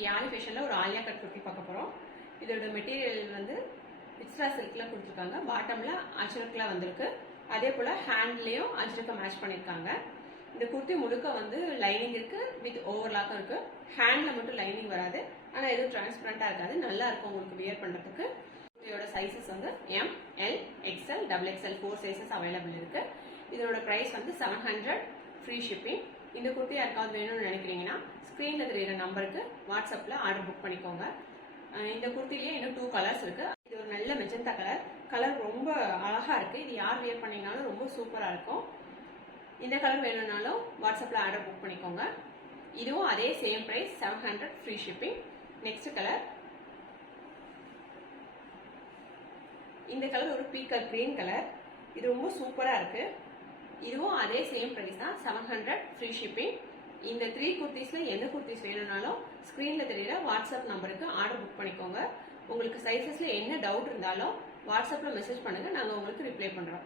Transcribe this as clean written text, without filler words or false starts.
இன்னைக்கு யாழி ஃபேஷனில் ஒரு ஆலியா கட் குர்த்தி பார்க்க போகிறோம். இதோட மெட்டீரியல் வந்து பிக்ஸ்ரா சில்கில் கொடுத்துருக்காங்க. பாட்டமில் அஜ்ரக்கில் வந்திருக்கு. அதே போல் ஹேண்ட்லேயும் அஜ்ரக்கை மேட்ச் பண்ணியிருக்காங்க. இந்த குர்த்தி முழுக்க வந்து லைனிங் இருக்குது, வித் ஓவர்லாக்கும் இருக்குது. ஹேண்டில் மட்டும் லைனிங் வராது, ஆனால் எதுவும் டிரான்ஸ்பரண்ட்டாக இருக்காது. நல்லா இருக்கும் உங்களுக்கு வியர் பண்ணுறதுக்கு. இதோட சைஸஸ் வந்து M, L, XL, double XL 4 sizes available இருக்குது. இதோட ப்ரைஸ் வந்து 700 ஃப்ரீ ஷிப்பிங். இந்த குர்த்தி யாருக்காவது வேணும்னு நினைக்கிறீங்கன்னா ஸ்க்ரீனில் தெரியுற நம்பருக்கு வாட்ஸ்அப்பில் ஆர்டர் புக் பண்ணிக்கோங்க. இந்த குர்த்திலேயே இன்னும் 2 கலர்ஸ் இருக்குது. இது ஒரு நல்ல மெஜந்தா கலர் ரொம்ப அழகாக இருக்குது. இது யார் வியர் பண்ணிங்கனாலும் ரொம்ப சூப்பராக இருக்கும். இந்த கலர் வேணும்னாலும் வாட்ஸ்அப்பில் ஆர்டர் புக் பண்ணிக்கோங்க. இதுவும் அதே same price 700 free shipping. Next colour, இந்த கலர் ஒரு பீக்கர் கிரீன் கலர். இது ரொம்ப சூப்பராக இருக்குது. இதுவும் அதே சேம் ப்ரைஸ் தான், 700 ஃப்ரீ ஷிப்பிங். இந்த 3 குர்த்திஸில் எந்த குர்த்திஸ் வேணும்னாலும் ஸ்க்ரீனில் தெரியுற வாட்ஸ்அப் நம்பருக்கு ஆர்டர் புக் பண்ணிக்கோங்க. உங்களுக்கு சைஸஸில் என்ன டவுட் இருந்தாலும் வாட்ஸ்அப்பில் மெசேஜ் பண்ணுங்கள், நாங்கள் உங்களுக்கு ரிப்ளை பண்ணுறோம்.